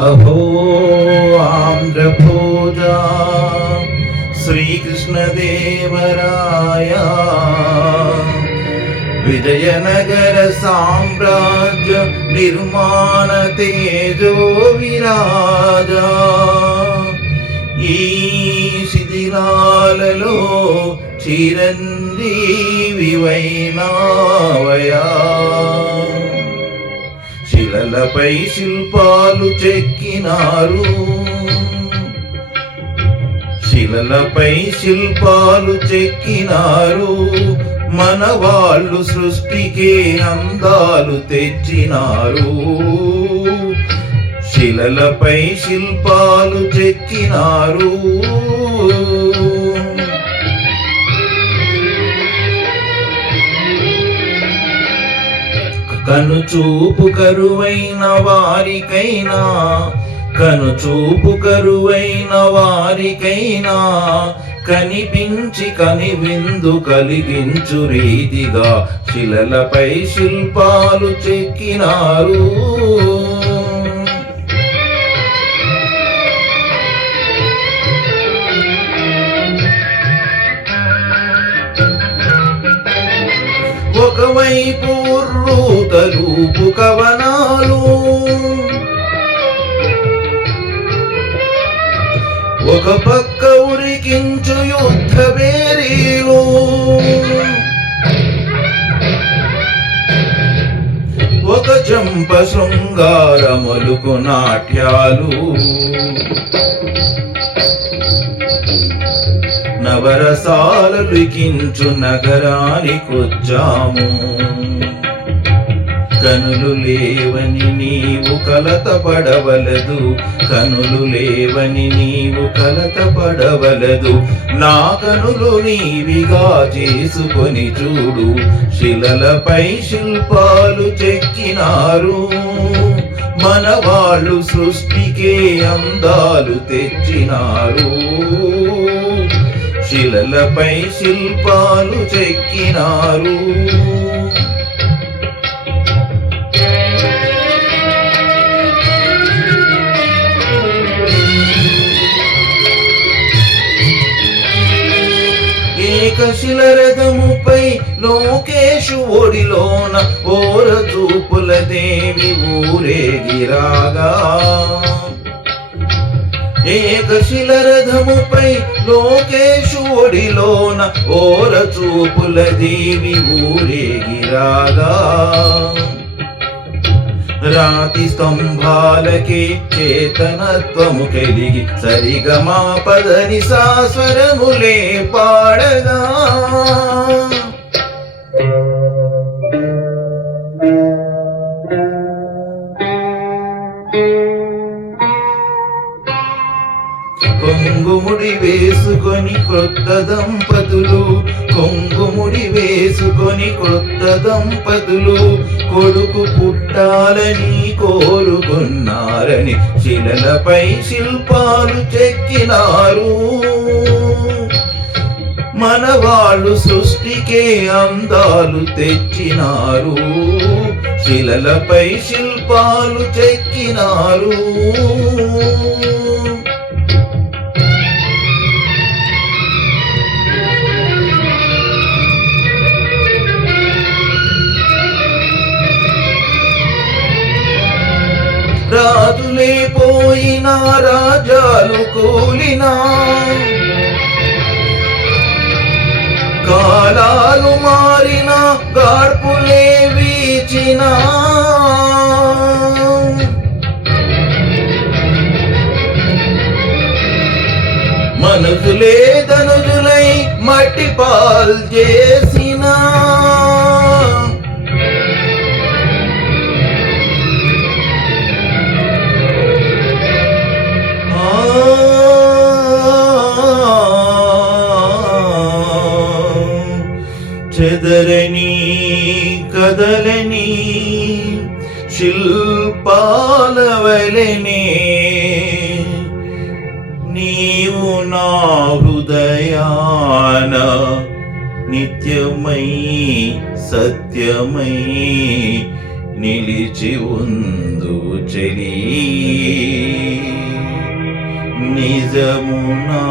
అహో ఆంధ్రభోజా శ్రీకృష్ణదేవరాయ విజయనగర సామ్రాజ్య నిర్మాణ తేజో విరాజా ఈ శిథిలాలలో చిరంజీవి వైనావయా శిలలపై శిల్పాలు చెక్కినారు శిలలపై శిల్పాలు చెక్కినారు మన వాళ్ళు సృష్టికే అందాలు తెచ్చినారు శిలలపై శిల్పాలు చెక్కినారు కనుచూపు కరువైన వారికైనా కనుచూపు కరువైన వారికైనా కనిపించి కనివిందు కలిగించు రీతిగా శిలలపై శిల్పాలు చెక్కినారు ఒకవైపు ఉర్రూతలూపు కవనాలు ఒక పక్క ఉరికించు యుద్ధ బేరీలు ఒక చెంప శృంగారములుకు నాట్యాలు నవరసాలు లిఖించు నగరానికొచ్చాము కనులు లేవని నీవు కలత పడవలదు కనులు లేవని నీవు కలత పడవలదు నా కనులు నీవిగా చేసుకొని చూడు శిలలపై శిల్పాలు చెక్కినారు మన వాళ్ళు సృష్టికే అందాలు తెచ్చినారు శిలలపై శిల్పాలు చెక్కినారు ఏకశిల రథముపై లోకేశు ఒడిలోన ఓర చూపుల దేవి ఊరేగిరాగా ఏకశిల రథముపై లోకేశు ఒడిలోన ఓర చూపుల దేవి ఊరేగిరాగా రాతి స్తంభాలకే చేతనత్వము కలిగి సరిగమా పదని సాస్వరములే పాడగా కొంగుముడి వేసుకొని క్రొత్త దంపతులు కొంగుముడి వేసుకొని క్రొత్త దంపతులు కొడుకు పుట్టాలని కోరుకున్నారని శిలలపై శిల్పాలు చెక్కినారు మన వాళ్ళు సృష్టికే అందాలు తెచ్చినారు శిలలపై శిల్పాలు చెక్కినారు రాజులే పోయినా రాజాలు కూలినా కాలాలు మారిన గాడ్పులే వీచినా మనసులే ధనుజులై మట్టి పాల్ చేసినా చెదరని కదలని శిల్పాలవలనే నీవు నా హృదయాన నిత్యమై సత్యమై నిలిచి ఉందు చెలి నిజమునా